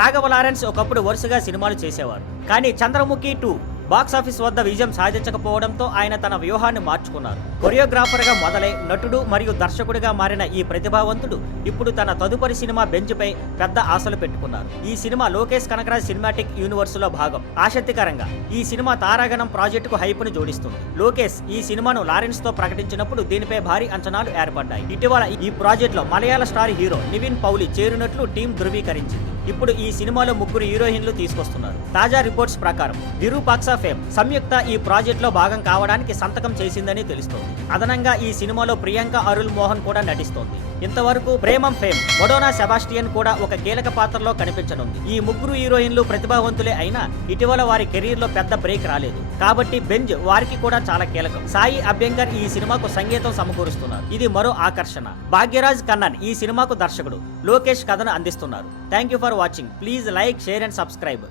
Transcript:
Raghava Lawrence ఒకప్పుడు వరుసగా సినిమాలు చేసేవారు. కానీ చంద్రముఖి 2 బాక్సాఫీస్ వద్ద విజయం సాధించకపోవడంతో ఆయన తన వ్యూహాన్ని మార్చుకున్నారు. కొరియోగ్రాఫర్గా మొదలై నటుడు మరియు దర్శకుడిగా మారిన ఈ ప్రతిభావంతుడు ఇప్పుడు తన తదుపరి సినిమా బెంచ్పై పెద్ద ఆశలు పెట్టుకున్నారు. ఈ cinema Lokesh Kanagaraj cinematic universe లో భాగం. ఆసక్తికరంగా ఈ సినిమా తారాగణం ప్రాజెక్టుకు హైప్ను జోడిస్తుంది. లోకేష్ ఈ సినిమాను లారెన్స్ తో ప్రకటించినప్పుడు దీనిపై భారీ అంచనాలు ఏర్పడ్డాయి. ఇటీవల ఈ ప్రాజెక్ట్ లో మలయాళ స్టార్ హీరో నివిన్ పౌలి చేరినట్లు టీం ధృవీకరించింది. ఇప్పుడు ఈ సినిమాలో 3 హీరోయిన్లు తీసుకొస్తున్నారు. తాజా రిపోర్ట్స్ ప్రకారం విరూపాక్ష ఫేమ్ సంయుక్త ఈ ప్రాజెక్ట్ లో భాగం కావడానికి సంతకం చేసిందని తెలుస్తోంది. అదనంగా ఈ సినిమాలో ప్రియాంక అరుల్ మోహన్ కూడా నటిస్తోంది. ఇంతవరకు ప్రేమం ఫేమ్ మొడోనా సెబాస్టియన్ కూడా ఒక కీలక పాత్రలో కనిపించనుంది. ఈ 3 హీరోయిన్లు ప్రతిభావంతులే అయినా ఇటీవల వారి కెరీర్ లో పెద్ద బ్రేక్ రాలేదు. కాబట్టి బెంజ్ వారికి కూడా చాలా కీలకం. సాయి అభ్యంకర్ ఈ సినిమాకు సంగీతం సమకూరుస్తున్నారు. ఇది మరో ఆకర్షణ. భాగ్యరాజ్ కన్నన్ ఈ సినిమాకు దర్శకుడు. లోకేష్ కథను అందిస్తున్నారు. Thank you for watching. Please like, share and subscribe.